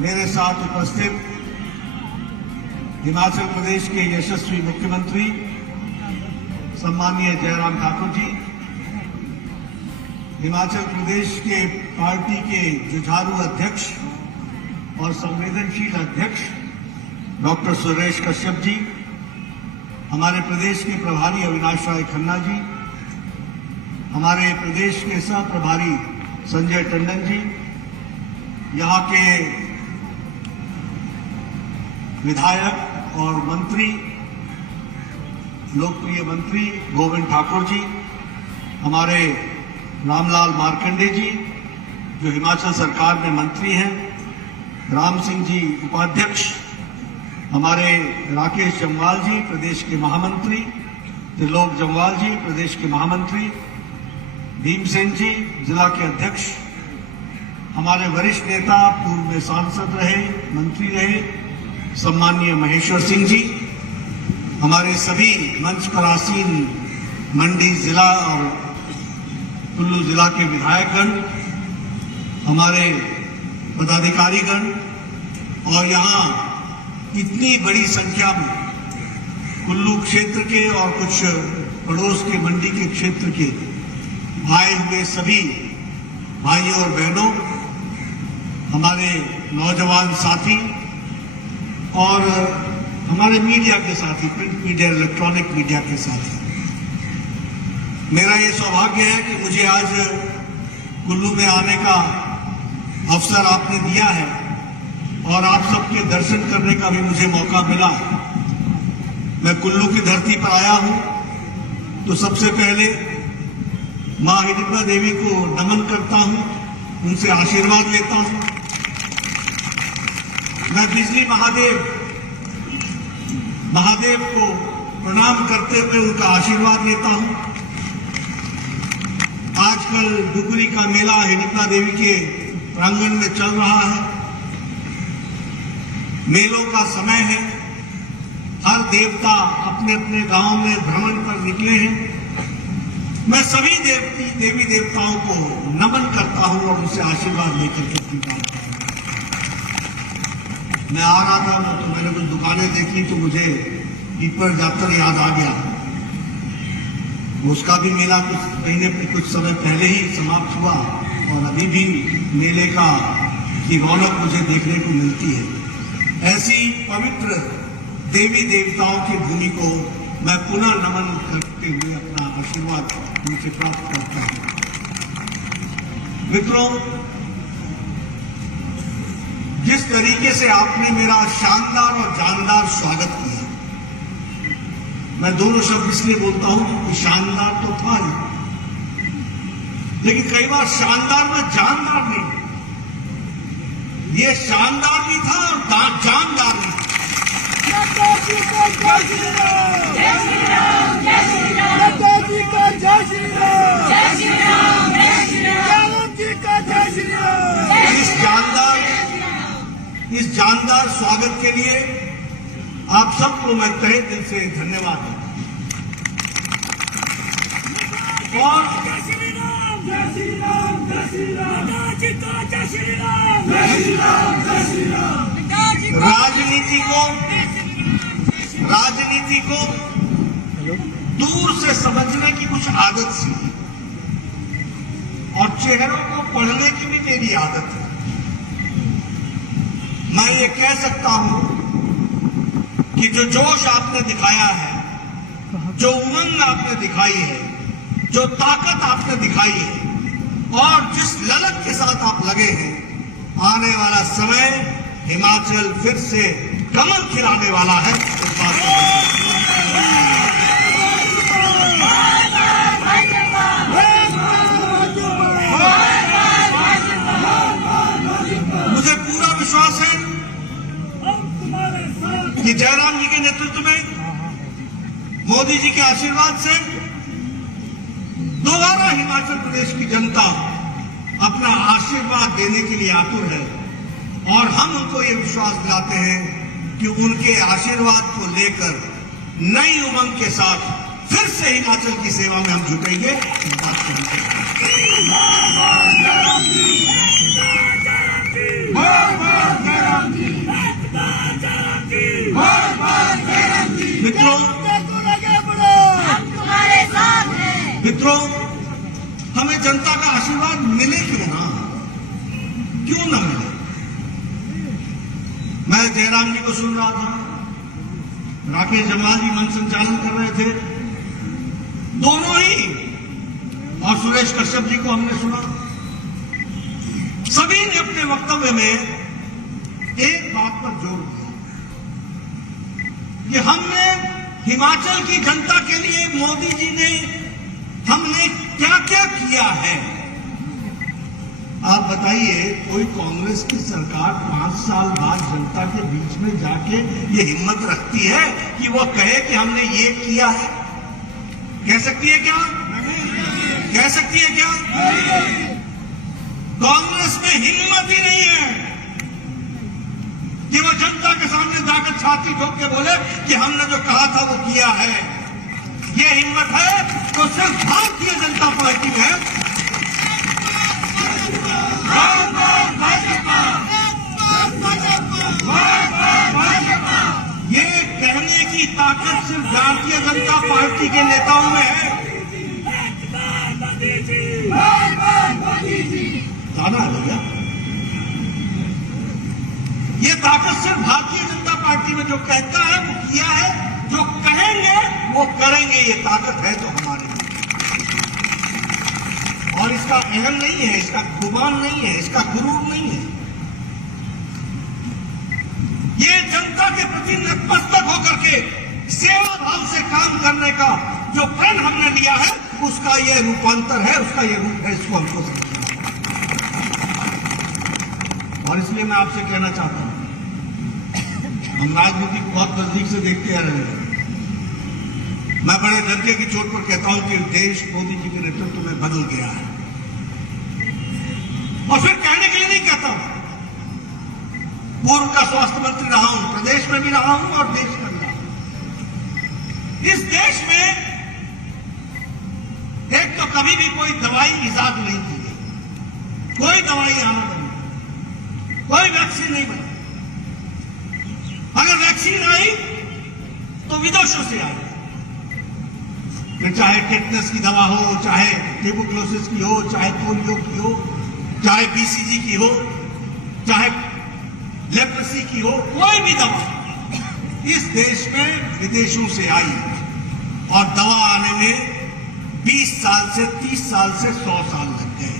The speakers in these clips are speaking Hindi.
मेरे साथ उपस्थित हिमाचल प्रदेश के यशस्वी मुख्यमंत्री सम्माननीय जयराम ठाकुर जी, हिमाचल प्रदेश के पार्टी के जुझारू अध्यक्ष और संवेदनशील अध्यक्ष डॉक्टर सुरेश कश्यप जी, हमारे प्रदेश के प्रभारी अविनाश राय खन्ना जी, हमारे प्रदेश के सह प्रभारी संजय टंडन जी, यहाँ के विधायक और मंत्री, लोकप्रिय मंत्री गोविंद ठाकुर जी, हमारे रामलाल मार्कंडे जी जो हिमाचल सरकार में मंत्री हैं, राम सिंह जी उपाध्यक्ष, हमारे राकेश जम्वाल जी प्रदेश के महामंत्री, त्रिलोक जम्वाल जी प्रदेश के महामंत्री, भीमसेन जी जिला के अध्यक्ष, हमारे वरिष्ठ नेता पूर्व में सांसद रहे, मंत्री रहे सम्माननीय महेश्वर सिंह जी, हमारे सभी मंच पर आसीन मंडी जिला और कुल्लू जिला के विधायकगण, हमारे पदाधिकारीगण और यहाँ इतनी बड़ी संख्या में कुल्लू क्षेत्र के और कुछ पड़ोस के मंडी के क्षेत्र के आए हुए सभी भाइयों और बहनों, हमारे नौजवान साथी और हमारे मीडिया के साथी, प्रिंट मीडिया, इलेक्ट्रॉनिक मीडिया के साथी, मेरा ये सौभाग्य है कि मुझे आज कुल्लू में आने का अवसर आपने दिया है और आप सबके दर्शन करने का भी मुझे मौका मिला। मैं कुल्लू की धरती पर आया हूं तो सबसे पहले मां हिडिंबा देवी को नमन करता हूं, उनसे आशीर्वाद लेता हूं। मैं बिजली महादेव को प्रणाम करते हुए उनका आशीर्वाद लेता हूं। आजकल डुगरी का मेला हिडिंबा देवी के प्रांगण में चल रहा है। मेलों का समय है, हर देवता अपने अपने गांव में भ्रमण पर निकले हैं। मैं सभी देवी देवताओं को नमन करता हूं और उनसे आशीर्वाद लेकर के अपनी बात करता हूं। मैं आ रहा था तो मैंने कुछ दुकानें देखी तो मुझे पीपर जातर याद आ गया। उसका भी मेला कुछ समय पहले ही समाप्त हुआ और अभी भी मेले की रौनक मुझे देखने को मिलती है। ऐसी पवित्र देवी देवताओं की भूमि को मैं पुनः नमन करते हुए अपना आशीर्वाद उनसे प्राप्त करता हूं। मित्रों, जिस तरीके से आपने मेरा शानदार और जानदार स्वागत किया, मैं दोनों शब्द इसलिए बोलता हूं कि शानदार तो था ही, लेकिन कई बार शानदार में जानदार नहीं, ये शानदार भी था और जानदार भी था। इस जानदार स्वागत के लिए आप सबको मैं तहे दिल से धन्यवाद देता हूं। और राजनीति को दूर से समझने की कुछ आदत सी और चेहरों को पढ़ने की भी मेरी आदत है। मैं ये कह सकता हूं कि जो जोश आपने दिखाया है, जो उमंग आपने दिखाई है, जो ताकत आपने दिखाई है और जिस ललक के साथ आप लगे हैं, आने वाला समय हिमाचल फिर से कमल खिलाने वाला है। इस बात मुझे पूरा विश्वास है कि जयराम जी के नेतृत्व में, मोदी जी के आशीर्वाद से दोबारा हिमाचल प्रदेश की जनता अपना आशीर्वाद देने के लिए आतुर है और हम उनको ये विश्वास दिलाते हैं कि उनके आशीर्वाद को लेकर नई उमंग के साथ फिर से हिमाचल की सेवा में हम जुटेंगे। इस बात को मित्रों, हमें जनता का आशीर्वाद मिले क्यों ना, क्यों ना मिले। मैं जयराम जी को सुन रहा था, राकेश जम्वाल जी मंच संचालन कर रहे थे, दोनों ही, और सुरेश कश्यप जी को हमने सुना। सभी ने अपने वक्तव्य में एक बात पर जोर दिया कि हमने हिमाचल की जनता के लिए मोदी जी ने हमने क्या क्या किया है। आप बताइए, कोई कांग्रेस की सरकार 5 साल बाद जनता के बीच में जाके ये हिम्मत रखती है कि वो कहे कि हमने ये किया है? कह सकती है क्या? कह सकती है क्या? कांग्रेस में हिम्मत ही नहीं है कि वो जनता के सामने जाकर छाती ठोक के बोले कि हमने जो कहा था वो किया है। ये हिम्मत है तो सिर्फ भारतीय जनता पार्टी में है। ये कहने की ताकत सिर्फ भारतीय जनता पार्टी के नेताओं में है। जाना भैया, ये ताकत सिर्फ भारतीय जनता पार्टी में जो कहता है वो किया है, जो कहेंगे वो करेंगे। ये ताकत है तो हमारे में, और इसका अहम नहीं है, इसका गुमान नहीं है, इसका गुरूर नहीं है। ये जनता के प्रति नतमस्तक होकर के सेवा भाव से काम करने का जो प्रण हमने लिया है, उसका ये रूपांतर है, उसका ये रूप है। इसको हमको समझना, और इसलिए मैं आपसे कहना चाहता हूं, हम राजनीति को बहुत नजदीक से देखते आ रहे हैं। मैं बड़े डरके की चोट पर कहता हूं कि देश मोदी जी के नेतृत्व में बदल गया है, और फिर कहने के लिए नहीं कहता हूं। पूर्व का स्वास्थ्य मंत्री रहा हूं, प्रदेश में भी रहा हूं और देश में भी रहा हूं। इस देश में एक तो कभी भी कोई दवाई इजाद नहीं की गई, कोई दवाई यहां नहीं बनी, कोई वैक्सीन नहीं बनी। अगर वैक्सीन आई तो विदेशों से आई, फिर चाहे टेटनस की दवा हो, चाहे ट्यूबरकुलोसिस की हो, चाहे पोलियो की हो, चाहे बीसीजी की हो, चाहे लेप्रेसी की हो, कोई भी दवा इस देश में विदेशों से आई। और दवा आने में 20 साल से 30 साल से 100 साल लग गए।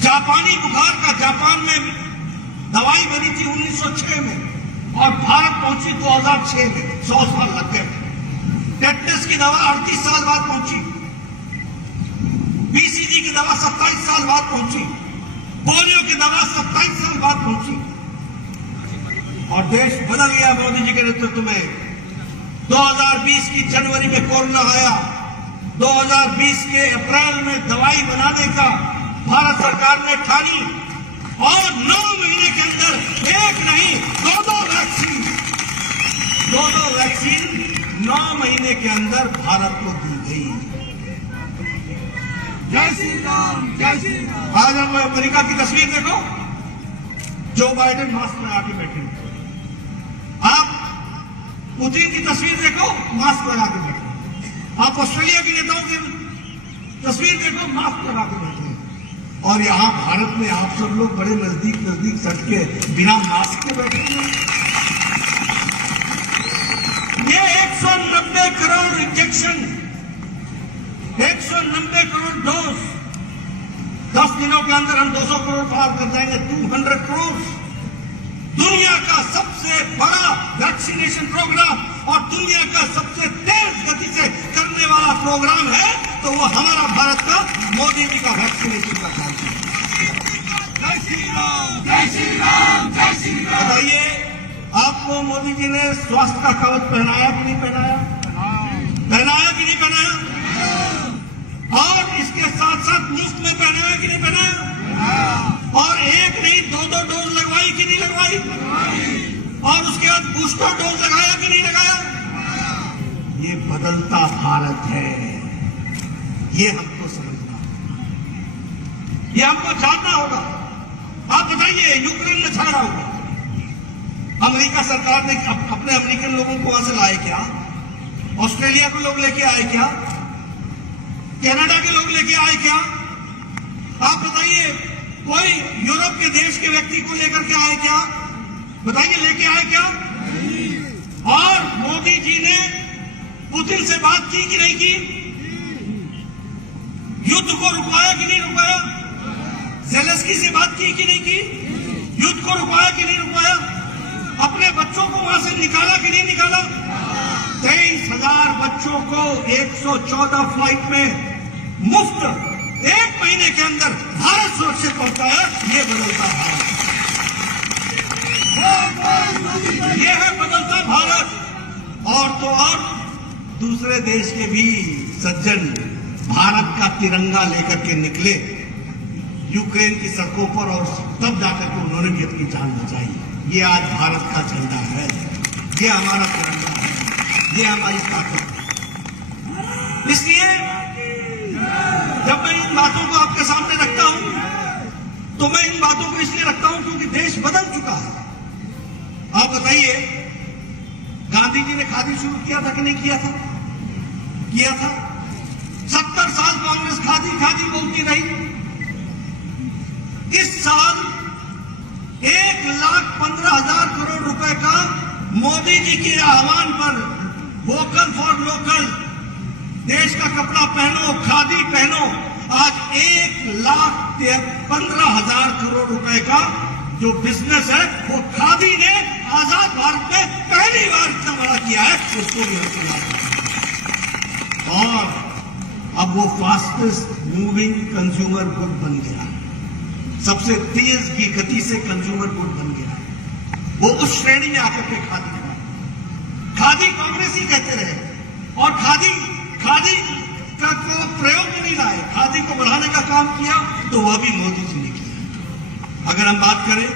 जापानी बुखार का जापान में दवाई बनी थी 1906 में, और भारत पहुंची 2006 में, 100 साल लग गए। टेटनस की दवा 38 साल बाद पहुंची, बीसीजी की दवा 27 साल बाद पहुंची, पोलियो की दवा 27 साल बाद पहुंची, और देश बदल गया मोदी जी के नेतृत्व में। 2020 की जनवरी में कोरोना आया, 2020 के अप्रैल में दवाई बनाने का भारत सरकार ने ठानी, और 9 महीने के अंदर एक नहीं 2-2 वैक्सीन 9 महीने के अंदर भारत को दी गई। जय श्री राम, जय श्री राम। आज हम अमेरिका की तस्वीर देखो, जो बाइडेन मास्क लगा के बैठे, आप पुतिन की तस्वीर देखो, मास्क लगा के बैठे, आप ऑस्ट्रेलिया के नेताओं की तस्वीर देखो, मास्क लगा के बैठे, और यहां भारत में आप सब लोग बड़े नजदीक सट के बिना मास्क के बैठे हैं। ये 190 करोड़ इंजेक्शन, 190 करोड़ डोज, 10 दिनों के अंदर हम 200 करोड़ पार कर जाएंगे, 200 करोड़। दुनिया का सबसे बड़ा वैक्सीनेशन प्रोग्राम और दुनिया का सबसे तेज गति से करने वाला प्रोग्राम है, तो वो हमारा भारत का मोदी जी का वैक्सीनेशन का काम है। जय श्री राम, जय श्री राम, जय श्री राम। बताइए, आपको मोदी जी ने स्वास्थ्य का कवच पहनाया कि नहीं पहनाया? पहनाया कि नहीं पहनाया? और इसके साथ साथ मुफ्त में पहनाया कि नहीं पहनाया? और एक नहीं 2-2 डोज लगवाई कि नहीं लगवाई? और उसके बाद बूस्टर डोज लगाया कि नहीं लगाया? ये बदलता भारत है, ये हमको समझना, ये हमको जानना होगा। आप बताइए, यूक्रेन में झगड़ा होगा, अमेरिका सरकार ने अपने अमेरिकन लोगों को वहां से लाए क्या? ऑस्ट्रेलिया को लोग लेके आए क्या? कनाडा के लोग लेके आए क्या? आप बताइए, कोई यूरोप के देश के व्यक्ति को लेकर के आए क्या? बताइए, लेके आए क्या? और मोदी जी ने पुतिन से बात की कि नहीं की? युद्ध को रुकवाया कि नहीं रुकवाया? ज़ेलेंस्की से बात की कि नहीं की? युद्ध को रुकवाया कि नहीं रुकवाया? अपने बच्चों को वहां से निकाला कि नहीं निकाला? 23,000 बच्चों को 114 फ्लाइट में मुफ्त 1 महीने के अंदर भारत सुरक्षित पहुंचाया। ये बदलता भारत, ये है बदलता भारत। और तो और दूसरे देश के भी सज्जन भारत का तिरंगा लेकर के निकले यूक्रेन की सड़कों पर, और तब जाकर के उन्होंने भी अपनी जान बचाई। ये आज भारत का झंडा है, ये हमारा तिरंगा है, ये हमारी ताकत है। इसलिए जब मैं इन बातों को आपके सामने रखता हूं तो मैं इन बातों को इसलिए रखता हूं क्योंकि देश बदल चुका है। आप बताइए, गांधी जी ने खादी शुरू किया था कि नहीं किया था? किया था। 70 साल कांग्रेस खादी खादी बोलती रही। इस साल 1,15,000 करोड़ रुपए का मोदी जी के आह्वान पर वोकल फॉर लोकल, देश का कपड़ा पहनो, खादी पहनो। आज 1,15,000 करोड़ रुपए का जो बिजनेस है वो खादी ने आजाद भारत में पहली बार इतना बड़ा किया है, उसको भी हथियार। और अब वो फास्टेस्ट मूविंग कंज्यूमर गुड बन गया, सबसे तेज की गति से कंज्यूमर गुड बन गया। वो उस श्रेणी में आकर के खादी कांग्रेस ही कहते रहे, और खादी का को प्रयोग में नहीं लाए, खादी को बढ़ाने का काम किया तो वह भी मोदी जी ने किया। अगर हम बात करें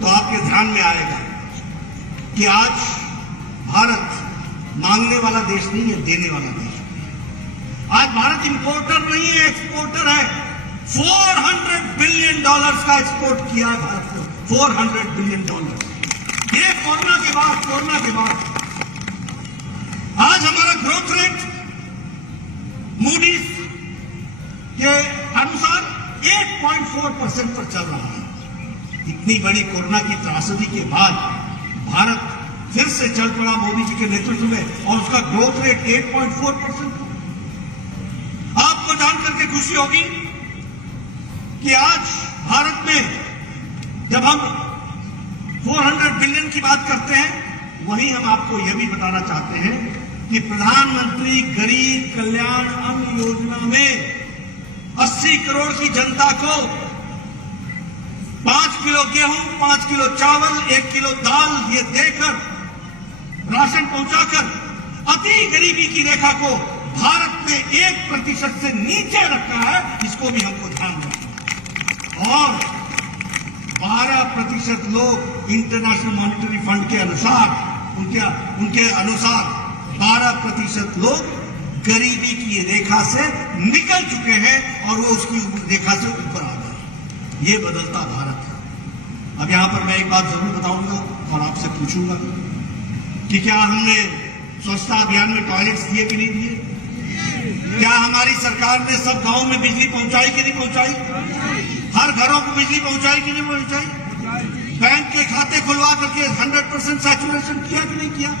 तो आपके ध्यान में आएगा कि आज भारत मांगने वाला देश नहीं है, देने वाला देश है। आज भारत इंपोर्टर नहीं है, एक्सपोर्टर है। $400 बिलियन का एक्सपोर्ट किया है भारत को, $400 बिलियन। ये कोरोना के बाद आज हमारा ग्रोथ रेट मूडीज के अनुसार 8.4% पर चल रहा है। इतनी बड़ी कोरोना की त्रासदी के बाद भारत फिर से चल पड़ा मोदी जी के नेतृत्व में, और उसका ग्रोथ रेट 8.4%। आपको जानकर के खुशी होगी कि आज भारत में जब हम 400 बिलियन की बात करते हैं, वहीं हम आपको यह भी बताना चाहते हैं कि प्रधानमंत्री गरीब कल्याण अन्न योजना में 80 करोड़ की जनता को 5 किलो गेहूं, 5 किलो चावल, 1 किलो दाल ये देकर, राशन पहुंचाकर अति गरीबी की रेखा को भारत ने 1% से नीचे रखा है। इसको भी हमको ध्यान रखना। और 12% लोग इंटरनेशनल मॉनिटरी फंड के अनुसार, उनके अनुसार 12% लोग गरीबी की रेखा से निकल चुके हैं और वो उसकी रेखा से ऊपर आ गए। ये बदलता भारत है। अब यहां पर मैं एक बात जरूर बताऊंगा और आपसे पूछूंगा कि क्या हमने स्वच्छता अभियान में टॉयलेट्स दिए कि नहीं दिए? क्या हमारी सरकार ने सब गांवों में बिजली पहुंचाई कि नहीं पहुंचाई? हर घरों को बिजली पहुंचाई कि नहीं पहुंचाई? बैंक के खाते खुलवा करके 100% सैचुरेशन किया कि नहीं किया?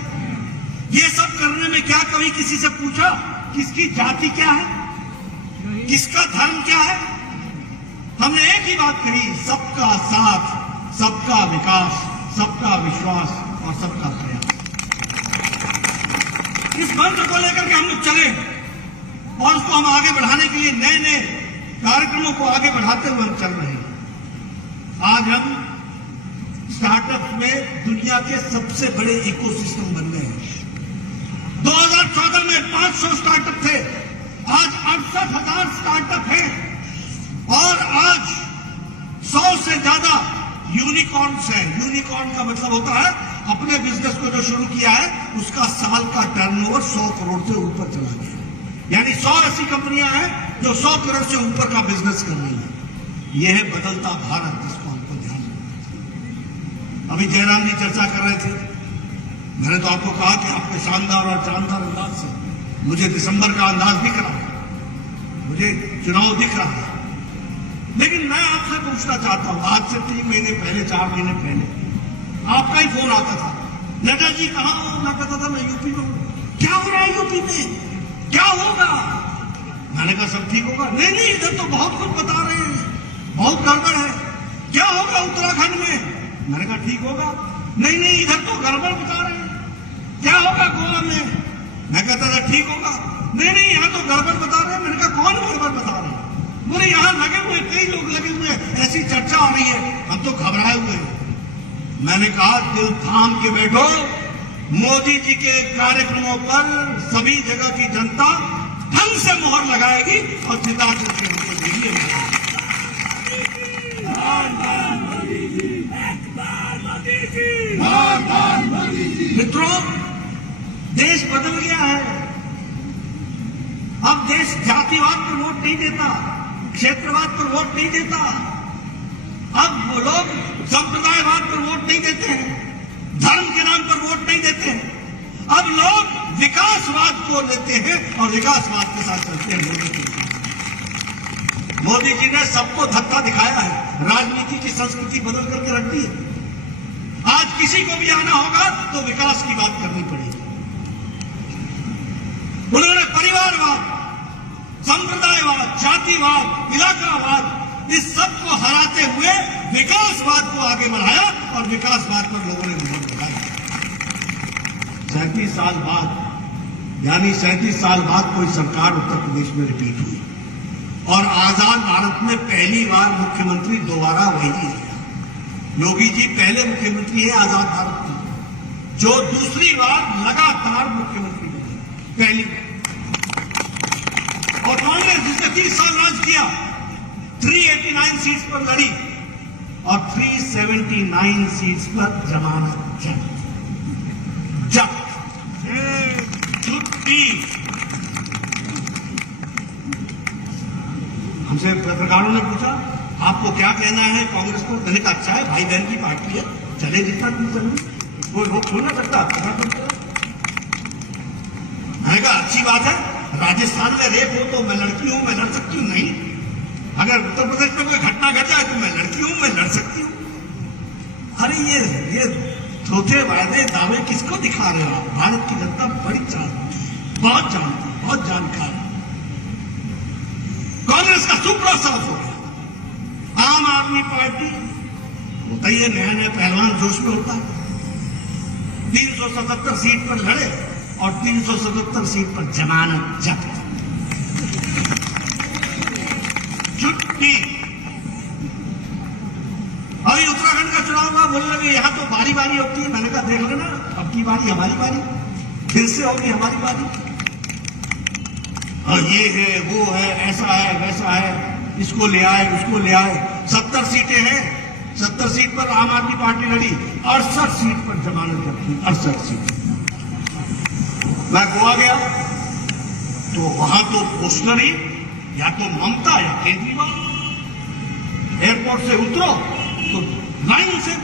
ये सब करने में क्या कभी किसी से पूछा किसकी जाति क्या है, किसका धर्म क्या है? हमने एक ही बात कही, सबका साथ, सबका विकास, सबका विश्वास और सबका प्रयास। इस मंत्र को लेकर के हम लोग चले और उसको हम आगे बढ़ाने के लिए नए नए कार्यक्रमों को आगे बढ़ाते हुए हम चल रहे हैं। आज हम स्टार्टअप में दुनिया के सबसे बड़े इकोसिस्टम बन गए हैं। 2014 में 500 स्टार्टअप थे, आज 68,000 स्टार्टअप हैं और आज 100 से ज्यादा यूनिकॉर्न्स हैं। यूनिकॉर्न का मतलब होता है अपने बिजनेस को जो शुरू किया है उसका साल का टर्नओवर 100 करोड़ से ऊपर चला गया। यानी 100 ऐसी कंपनियां हैं जो 100 करोड़ से ऊपर का बिजनेस कर रही है। यह है बदलता भारत, जिसको हमको ध्यान रखना चाहिए। अभी जयराम जी चर्चा कर रहे थे, मैंने तो आपको कहा कि आपके शानदार और जानदार अंदाज से मुझे दिसंबर का अंदाज भी करा मुझे चुनाव दिख रहा है। लेकिन मैं आपसे पूछना चाहता हूं, आज से 3 महीने पहले, 4 महीने पहले आपका ही फोन आता था, नड्डा जी कहां हो? मैं कहता था मैं यूपी में हूं। क्या हो रहा है यूपी में? क्या होगा? मैंने कहा सब ठीक होगा। नहीं नहीं, इधर तो बहुत कुछ बता रहे हैं, बहुत गड़बड़ है। क्या होगा उत्तराखंड में? मैंने कहा ठीक होगा। नहीं नहीं, इधर तो गड़बड़ बता रहे हैं। क्या होगा गोवा में? मैं कहता था ठीक होगा। नहीं नहीं, यहाँ तो गड़बड़ बता रहे हैं। मैंने कहा कौन गड़बड़ बता रहे हैं? बोले यहाँ लगे हुए, कई लोग लगे हुए, ऐसी चर्चा हो रही है, हम तो घबराए हुए हैं। मैंने कहा दिल थाम के बैठो, मोदी जी के कार्यक्रमों पर सभी जगह की जनता ढंग से मोहर लगाएगी और जिताकर के रूप में देगी। मित्रों, देश बदल गया है। अब देश जातिवाद पर वोट नहीं देता, क्षेत्रवाद पर वोट नहीं देता। अब वो लोग संप्रदायवाद पर वोट नहीं देते हैं, धर्म के नाम पर वोट नहीं देते हैं। अब लोग विकासवाद को लेते हैं और विकासवाद के साथ चलते हैं। मोदी जी ने सबको धक्का दिखाया है, राजनीति की संस्कृति बदल करके रख दी है। आज किसी को भी आना होगा तो विकास की बात करनी पड़ेगी। उन्होंने परिवारवाद, संप्रदायवाद, जातिवाद, इलाकावाद, इस सब को हराते हुए विकासवाद को आगे बढ़ाया और विकासवाद पर लोगों ने वोट लगाया। 37 साल बाद, यानी 37 साल बाद कोई सरकार उत्तर प्रदेश में रिपीट हुई और आजाद भारत में पहली बार मुख्यमंत्री दोबारा वही है। योगी जी पहले मुख्यमंत्री है आजाद भारत में, जो दूसरी बार लगातार मुख्यमंत्री बने, पहली बार। और कांग्रेस जिसने 30 साल राज किया, 389 सीट्स पर लड़ी और 379 सीट्स पर जमानत जब्त छुट्टी। हमसे पत्रकारों ने पूछा आपको क्या कहना है कांग्रेस को? मैंने कहा अच्छा है, भाई बहन की पार्टी है, चले जितना दिन चले, कोई रोक थोड़ी ना सकता। मैंने कहा अच्छी बात है, राजस्थान में रेप हो तो मैं लड़की हूं, मैं लड़ सकती हूं। नहीं, अगर उत्तर प्रदेश में कोई घटना घट जाए तो मैं लड़की हूं, मैं लड़ सकती हूं। अरे ये झूठे वायदे दावे किसको दिखा रहे हो आप? भारत की जनता बड़ी बहुत जानती, बहुत जानकार है। कांग्रेस का सुपड़ा साफ हो गया। आम आदमी पार्टी होता ही है, नया नया पहलवान जोश में होता है। 377 सीट पर लड़े और 377 सीट पर जमानत जब्त, छुट्टी। अभी उत्तराखंड का चुनाव हुआ, बोलने लगे यहां तो बारी बारी होती है। मैंने कहा देख लेना, अब की बारी हमारी बारी, फिर से होगी हमारी बारी। और ये है, वो है, ऐसा है, वैसा है, इसको ले आए, उसको ले आए। 70 सीटें हैं, 70 सीट पर आम आदमी पार्टी लड़ी, 68 सीट पर जमानत जब्त हुई, 68 सीट। मैं गोवा गया तो वहां तो पोस्टरी, या तो ममता या केजरीवाल। एयरपोर्ट से उतरो तो लाइन से,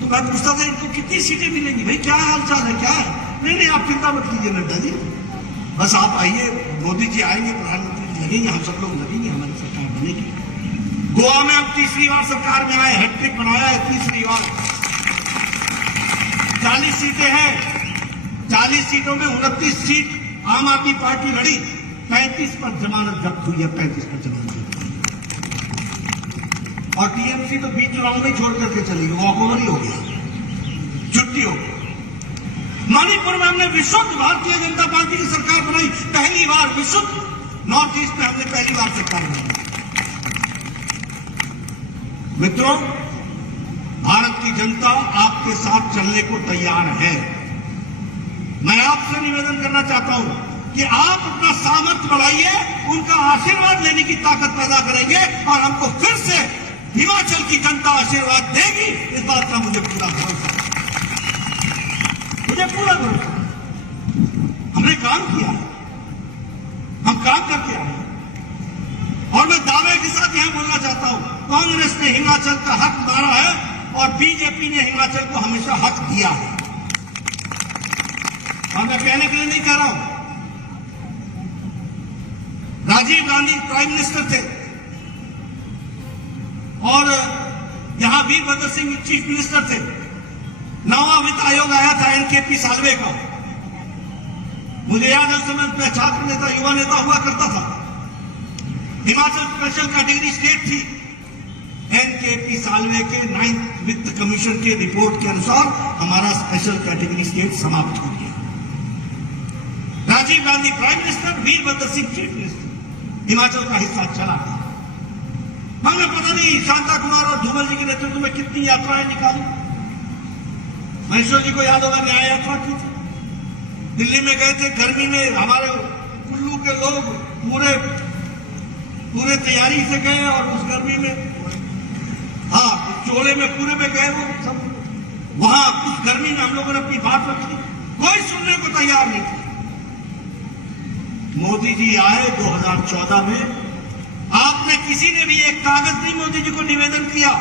तो मैं पूछता था इनको कितनी सीटें मिलेंगी, भाई क्या हालचाल है, क्या है? नहीं आप चिंता मत कीजिए नड्डा जी, बस आप आइए, मोदी जी आएंगे, प्रधानमंत्री लगेंगे, हम सब लोग लगेंगे, हमारी सरकार बनेगी। गोवा में अब तीसरी बार सरकार में आए, हैट्रिक बनाया है तीसरी बार। 40 सीटें हैं, 40 सीटों में 29 सीट आम आदमी पार्टी लड़ी, 35 पर जमानत जब्त हुई है, 35 पर जमानत जब्त हुई। और टीएमसी तो बीच चुनाव में छोड़ करके चली गई, वॉकओवर ही हो गया, छुट्टी हो गई। मणिपुर में हमने विशुद्ध भारतीय जनता पार्टी की सरकार बनाई, पहली बार विशुद्ध नॉर्थ ईस्ट में हमने पहली बार सरकार बनाई। मित्रों, भारत की जनता आपके साथ चलने को तैयार है। मैं आपसे निवेदन करना चाहता हूं कि आप अपना सामर्थ्य बढ़ाइए, उनका आशीर्वाद लेने की ताकत पैदा करेंगे और हमको फिर से हिमाचल की जनता आशीर्वाद देगी, इस बात का मुझे पूरा भरोसा है। मुझे पूरा भरोसा है। हमने काम किया है, हम काम करके आए हैं। और मैं दावे के साथ यहां बोलना चाहता हूं, कांग्रेस ने हिमाचल का हक मारा है और बीजेपी ने हिमाचल को हमेशा हक दिया है। और मैं कहने के लिए नहीं कह रहा हूं, राजीव गांधी प्राइम मिनिस्टर थे और यहां वीरभद्र सिंह चीफ मिनिस्टर थे। नवा वित्त आयोग आया था एनकेपी साल्वे का, मुझे याद है उस समय मैं छात्र नेता युवा नेता हुआ करता था। हिमाचल स्पेशल कैटेगरी स्टेट थी। एनकेपी साल्वे के 9th वित्त कमीशन के रिपोर्ट के अनुसार हमारा स्पेशल कैटेगरी स्टेट समाप्त हो गया। Rajiv Gandhi prime minister, Virbhadra Singh chief minister, Himachal का हिस्सा चला गया। हमने पता नहीं शांता कुमार और धूमल जी के नेतृत्व में कितनी यात्राएं निकाली। महेश्वर जी को याद होगा न्याय यात्रा की थी, दिल्ली में गए थे गर्मी में। हमारे कुल्लू के लोग पूरे तैयारी से गए और उस गर्मी में, हाँ चोले में पूरे में गए वो सब। वहां उस गर्मी में हम लोगों ने अपनी बात रखी, कोई सुनने को तैयार नहीं था। मोदी जी आए 2014 में, आपने किसी ने भी एक कागज नहीं मोदी जी को निवेदन किया,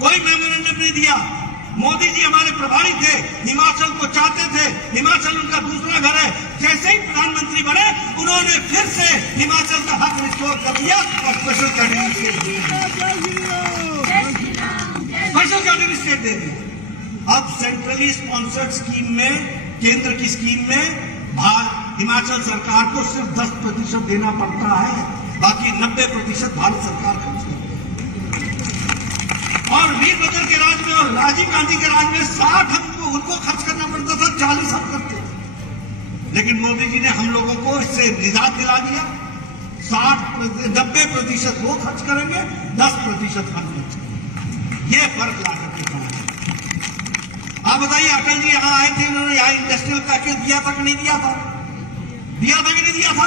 कोई मेमोरेंडम नहीं दिया। मोदी जी हमारे प्रभारी थे, हिमाचल को चाहते थे, हिमाचल उनका दूसरा घर है। जैसे ही प्रधानमंत्री बने उन्होंने फिर से हिमाचल का हक रिस्टोर कर दिया और स्पेशल कैटेगरी स्टेट दे दिया। अब सेंट्रली स्पॉन्सर्ड स्कीम में, केंद्र की स्कीम में हिमाचल सरकार को सिर्फ 10% देना पड़ता है, बाकी 90% भारत सरकार खर्च करती है। और वीरभद्र के राज में और राजीव गांधी के राज में 60 हमको उनको खर्च करना पड़ता था, 40 हम करते थे। लेकिन मोदी जी ने हम लोगों को इससे निजात दिला दिया। 90% वो खर्च करेंगे, 10% हम खर्च करेंगे। ये फर्क ला करके खड़ा है। आप बताइए, अटल जी यहां आए थे, इन्होंने यहां इंडस्ट्रियल पैकेज दिया था कि नहीं दिया था? दिया था कि नहीं दिया था?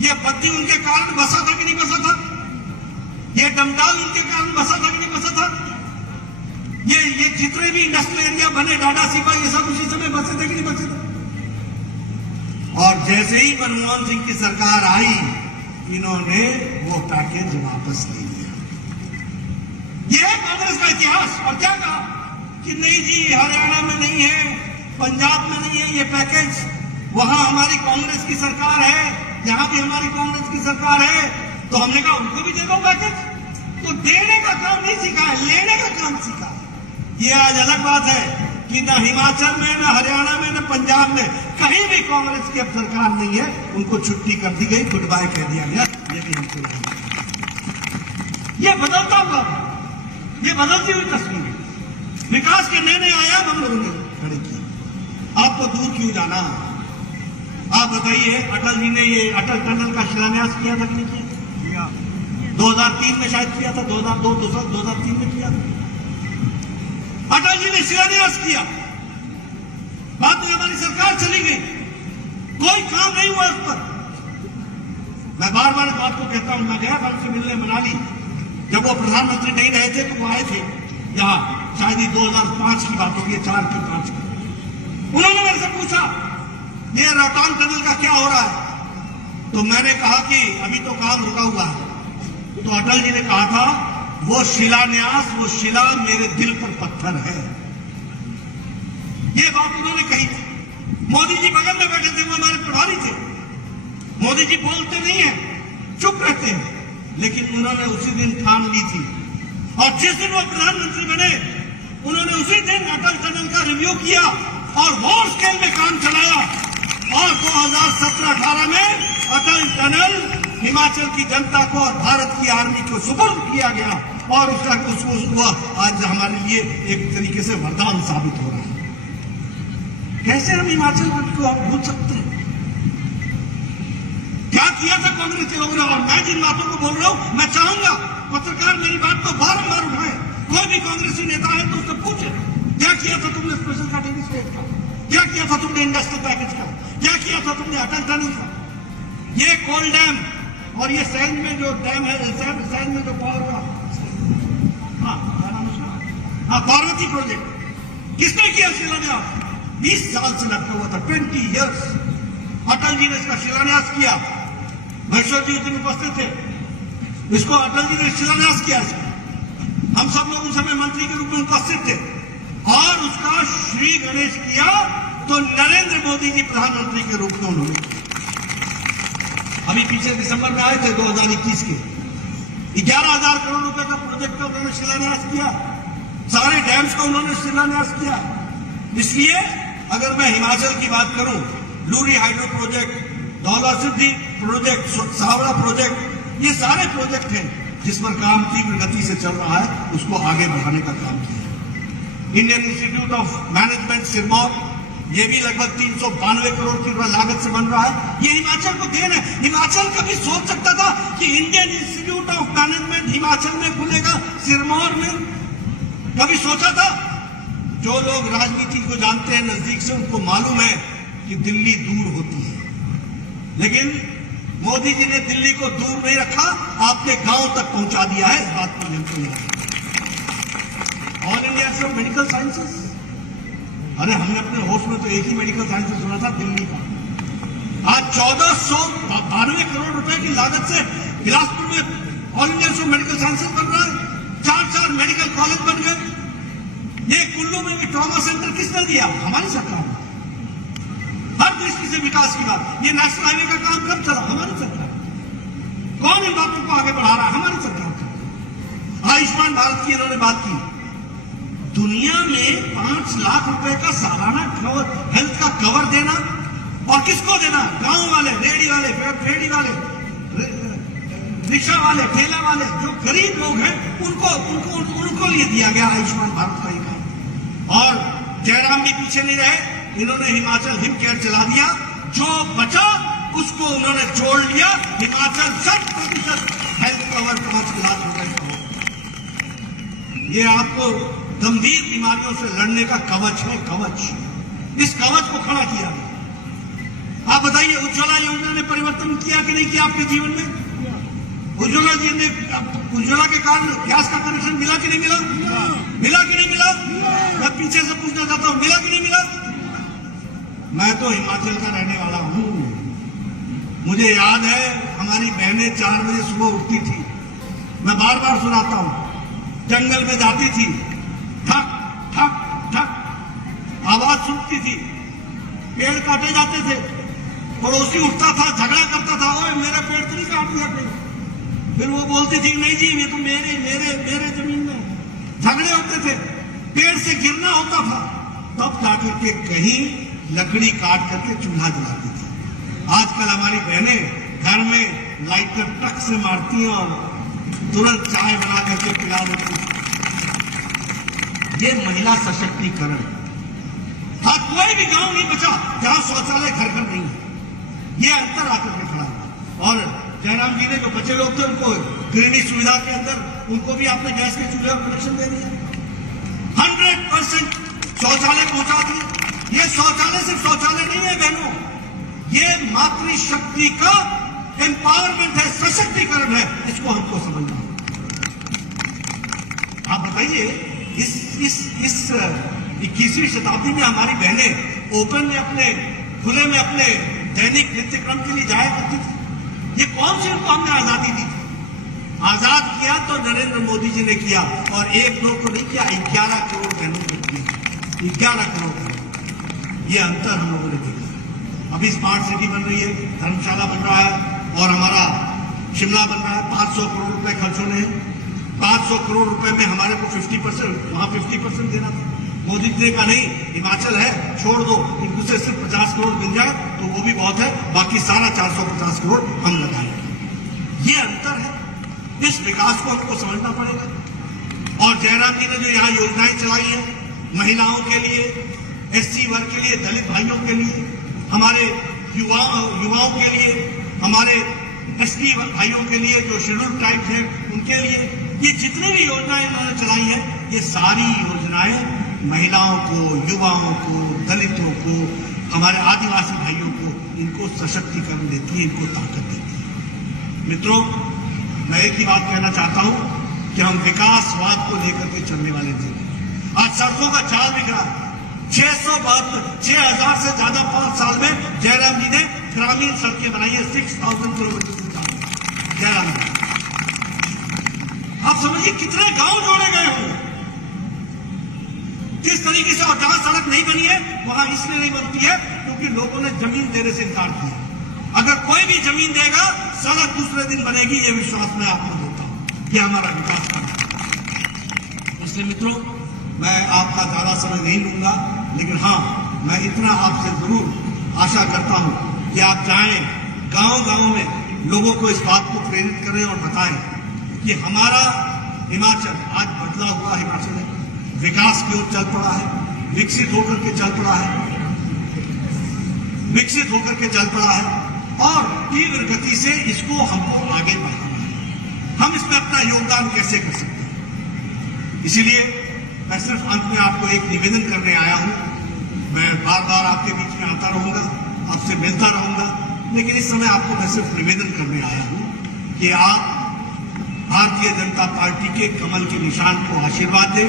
ये बद्दी उनके कारण बसा था कि नहीं बसा था? ये डमडाल उनके कारण बसा था कि नहीं बसा था? ये जितने भी इंडस्ट्रियल एरिया बने, डाडा सीपा, ये सब उसी समय बसे थे कि नहीं बसे थे? और जैसे ही मनमोहन सिंह की सरकार आई, इन्होंने वो पैकेज वापस ले लिया। यह है कांग्रेस का इतिहास। और क्या कहा कि नहीं जी हरियाणा में नहीं है, पंजाब में नहीं है ये पैकेज, वहां हमारी कांग्रेस की सरकार है, यहां भी हमारी कांग्रेस की सरकार है। तो हमने कहा उनको भी दे दो पैकेज। तो देने का काम नहीं सीखा है, लेने का काम सीखा है। ये आज अलग बात है कि न हिमाचल में, न हरियाणा में, न पंजाब में कहीं भी कांग्रेस की अब सरकार नहीं है। उनको छुट्टी कर दी गई, गुड बाय कह दिया गया। ये भी हमको ये बदलता हुआ, ये बदलती हुई तस्वीर है। विकास के नए नए आयाम हम लोगों ने खड़े किए। आपको दूर क्यों जाना? आप बताइए, अटल जी ने ये अटल टनल का शिलान्यास किया था कि नहीं किया? 2003 में शायद किया था, 2003 में किया था। अटल जी ने शिलान्यास किया, बाद में हमारी सरकार चली गई, कोई काम नहीं हुआ उस पर। मैं बार बार इस बात को कहता हूं। मैं गया था उनसे मिलने मनाली, जब वो प्रधानमंत्री नहीं रहे थे तो वो आए थे यहाँ, शायद ही 2005 की बात होगी, 4 की 5 की। उन्होंने मेरे से पूछा ये रोहतांग टनल का क्या हो रहा है? तो मैंने कहा कि अभी तो काम रुका हुआ है। तो अटल जी ने कहा था वो शिलान्यास, वो शिला मेरे दिल पर पत्थर है। ये बात उन्होंने कही थी। मोदी जी बगल में बैठे थे, वो हमारे प्रभारी थे। मोदी जी बोलते नहीं है, चुप रहते हैं, लेकिन उन्होंने उसी दिन ठान ली थी। और जिस दिन वो प्रधानमंत्री बने, उन्होंने उसी दिन अटल टनल का रिव्यू किया और वॉर स्केल में काम चलाया। और 2017-18 में अटल टनल हिमाचल की जनता को और भारत की आर्मी को सुपुर्द किया गया और उसका आज हमारे लिए एक तरीके से वरदान साबित हो रहा है। कैसे हम हिमाचल को भूल सकते हैं? क्या किया था कांग्रेस के लोगों ने? और मैं जिन बातों को बोल रहा हूं, मैं चाहूंगा पत्रकार मेरी बात को बार-बार उठाए। कोई भी कांग्रेसी नेता है तो उससे पूछे, क्या किया था तुमने स्पेशल कैटेगरी स्टेट का? क्या किया था तुमने इंडस्ट्रियल पैकेज का? क्या किया था तुमने अटल टनल का? ये कोल डैम और ये सैन में जो डैम है, सैन में जो पावर का, पार्वती प्रोजेक्ट, किसने किया शिलान्यास? 20 साल से लगता हुआ था, 20 ईयर्स। अटल जी ने इसका शिलान्यास किया। महेश्वर जी उस दिन उपस्थित थे, इसको अटल जी ने शिलान्यास किया। हम सब लोग उस समय मंत्री के रूप में उपस्थित थे और उसका श्री गणेश किया तो नरेंद्र मोदी जी प्रधानमंत्री के रूप में उन्होंने किया। अभी पीछे दिसंबर में आए थे 2021 के 11,000 करोड़ रुपए का प्रोजेक्ट का उन्होंने शिलान्यास किया, सारे डैम्स का उन्होंने शिलान्यास किया। इसलिए अगर मैं हिमाचल की बात करूं, लूरी हाइड्रो प्रोजेक्ट, धौला सिद्धि प्रोजेक्ट, सावड़ा प्रोजेक्ट, ये सारे प्रोजेक्ट हैं जिस पर काम तीव्र गति से चल रहा है, उसको आगे बढ़ाने का काम किया। Indian institute of management Sirmaur, ये भी लगभग 392 करोड़ की लागत से बन रहा है। ये हिमाचल को देन है। हिमाचल कभी सोच सकता था कि Indian institute of management Himachal में खुलेगा, सिरमौर में? कभी सोचा था? जो लोग राजनीति को जानते हैं नजदीक से, उनको मालूम है कि दिल्ली दूर होती है, लेकिन मोदी जी ने दिल्ली को दूर नहीं रखा, आपके गांव तक पहुंचा दिया है। इस बात पर हमको नहीं। All India institute of medical sciences, अरे हमने अपने होश में तो एक ही मेडिकल साइंसेस सुना था, दिल्ली का। आज 1492 करोड़ रुपए की लागत से बिलासपुर में all India institute of medical sciences बन रहा है। 4 मेडिकल कॉलेज बन गए। ये कुल्लू में भी ट्रॉमा सेंटर किसने दिया? हमारी सरकार ने। हर दृष्टि से विकास की बात। ये नेशनल हाईवे का काम कब चला? हमारी सरकार। कौन इन बातों को आगे बढ़ा रहा है? हमारी सरकार। आयुष्मान भारत की इन्होंने बात की। दुनिया में 5 लाख रुपए का सालाना हेल्थ का कवर देना, और किसको देना? गांव वाले, रेडी वाले, रिक्शा वाले, ठेला वाले, जो गरीब लोग हैं, उनको लिए दिया गया आयुष्मान भारत का ही काम। और जयराम भी पीछे नहीं रहे, इन्होंने हिमाचल हिम केयर चला दिया। जो बचा उसको उन्होंने जोड़ लिया। हिमाचल 100% हेल्थ कवर 5 लाख रुपए का हो। ये आपको गंभीर बीमारियों से लड़ने का कवच है, कवच। इस कवच को खड़ा किया। आप बताइए, उज्ज्वला योजना ने परिवर्तन किया कि नहीं किया आपके जीवन में? उज्ज्वला जी ने, उज्ज्वला के कारण गैस का कनेक्शन मिला कि नहीं मिला? मिला कि नहीं मिला? मैं पीछे से पूछना चाहता हूं, मिला कि नहीं मिला? मैं तो हिमाचल का रहने वाला हूं। मुझे याद है, हमारी बहनें 4 बजे सुबह उठती थी। मैं बार बार सुनाता हूं, जंगल में जाती थी, ठक ठक ठक आवाज सुनती थी, पेड़ काटे जाते थे, पड़ोसी उठता था, झगड़ा करता था, ओए मेरा पेड़ तो नहीं काट दिया कोई। फिर वो बोलती थी, नहीं जी ये तो मेरे जमीन में। झगड़े होते थे, पेड़ से गिरना होता था, तब जाकर के कहीं लकड़ी काट करके चूल्हा जलाती थी। आजकल हमारी बहनें घर में लाइटर टक से मारती हैं और तुरंत चाय बना करके पिला देती हैं। ये महिला सशक्तिकरण। आज कोई भी गांव नहीं बचा जहां शौचालय घर घर नहीं है। ये अंतर आकर के खड़ा है। और जयराम जी ने जो बच्चे लोग थे, उनको गृहिणी सुविधा के अंदर उनको भी आपने गैस के चूल्हे और कनेक्शन दे दिया। 100% शौचालय पहुंचा दिए। ये शौचालय सिर्फ शौचालय नहीं है बहनों, ये मातृशक्ति का एम्पावरमेंट है, सशक्तिकरण है। इसको हमको समझना है। आप बताइए, इस 21वीं शताब्दी में हमारी बहनें ओपन में अपने खुले में अपने दैनिक नित्यक्रम के लिए जाया करती थी। ये कौन सी उनको हमने आजादी दी थी? आजाद किया तो नरेंद्र मोदी जी ने किया, और 1-2 को नहीं किया, 11 करोड़ बहनों को किया। 11 करोड़। ये अंतर हम लोगों ने देखा। अभी स्मार्ट सिटी बन रही है, धर्मशाला बन रहा है, और हमारा शिमला बन रहा है। 500 करोड़ रुपए खर्च होने हैं। 500 करोड़ रुपए में हमारे को 50%, वहां 50% देना था। मोदी जी ने कहा नहीं, हिमाचल है, छोड़ दो, इनको से सिर्फ 50 करोड़ मिल जाए तो वो भी बहुत है, बाकी सारा 450 करोड़ हम लगाएंगे। ये अंतर है। इस विकास को हमको समझना पड़ेगा। और जयराम जी ने जो यहाँ योजनाएं चलाई हैं, महिलाओं के लिए, SC वर्ग के लिए, दलित भाइयों के लिए, हमारे युवाओं के लिए, हमारे ST भाइयों के लिए, जो शेड्यूल ट्राइब्स हैं उनके लिए, ये जितनी भी योजनाएं उन्होंने चलाई हैं, ये सारी योजनाएं महिलाओं को, युवाओं को, दलितों को, हमारे आदिवासी भाइयों को, इनको सशक्तिकरण देती है, इनको ताकत देती है। मित्रों, मैं एक ही बात कहना चाहता हूं कि हम विकासवाद को लेकर के चलने वाले थे। आज सड़कों का चाल बिगड़ा। 6,000 से ज्यादा 5 साल में जयराम जी ने ग्रामीण सड़कें बनाई है। 6,000 किलोमीटर से ज्यादा जयराम जी। आप समझिए कितने गांव जोड़े गए होंगे। जिस तरीके से, और जहां सड़क नहीं बनी है वहां इसलिए नहीं बनती है क्योंकि लोगों ने जमीन देने से इनकार किया। अगर कोई भी जमीन देगा सड़क दूसरे दिन बनेगी, ये विश्वास मैं आपको देता हूं कि हमारा विकास करना। इसलिए मित्रों, मैं आपका ज्यादा समय नहीं लूंगा, लेकिन हाँ, मैं इतना आपसे जरूर आशा करता हूं कि आप जाएं गांव-गांव में, लोगों को इस बात को प्रेरित करें और बताएं कि हमारा हिमाचल आज बदला हुआ हिमाचल है, विकास की ओर चल पड़ा है, विकसित होकर के चल पड़ा है, विकसित होकर के चल पड़ा है और तीव्र गति से इसको हमको आगे बढ़ाना है। हम इसमें अपना योगदान कैसे कर सकते हैं? इसीलिए मैं सिर्फ अंत में आपको एक निवेदन करने आया हूं। मैं बार बार आपके बीच में आता रहूंगा, आपसे मिलता रहूंगा, लेकिन इस समय आपको मैं सिर्फ निवेदन करने आया हूं कि आप भारतीय जनता पार्टी के कमल के निशान को आशीर्वाद दें,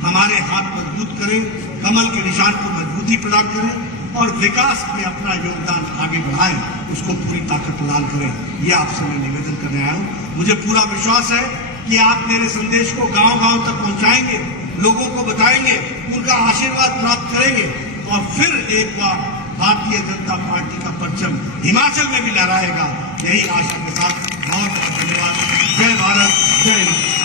हमारे हाथ मजबूत करें, कमल के निशान को मजबूती प्रदान करें और विकास में अपना योगदान आगे बढ़ाएं, उसको पूरी ताकत लाल करें। ये आपसे मैं निवेदन करने आया हूं। मुझे पूरा विश्वास है कि आप मेरे संदेश को गांव-गांव तक पहुंचाएंगे, लोगों को बताएंगे, उनका आशीर्वाद प्राप्त करेंगे और फिर एक बार भारतीय जनता पार्टी का परचम हिमाचल में भी लहराएगा। यही आशा के साथ बहुत बहुत धन्यवाद। जय भारत, जय हिंद।